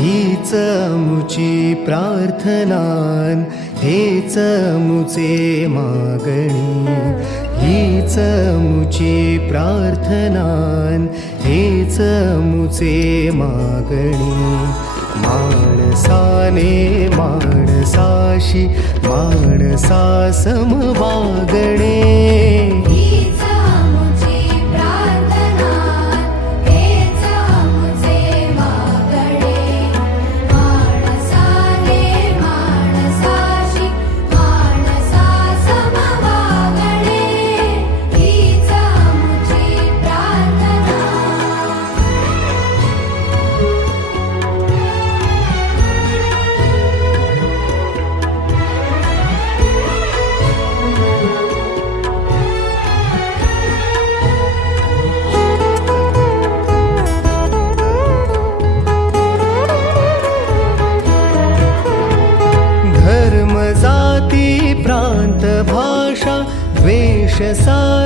हीच मुची प्रार्थनान, हेच मुचे मागणी. हीच मुची प्रार्थनान, हेच मुचे मागणी. माणसाने माणसाशी माणसा सम वागणे. हीच मुची प्रार्थना, हेच मुचे मागणे. माणसाने माणसाशी माणसा सम वागणे. हीच मुची प्रार्थना. धर्म जाती प्रांत भाषा द्वेष सा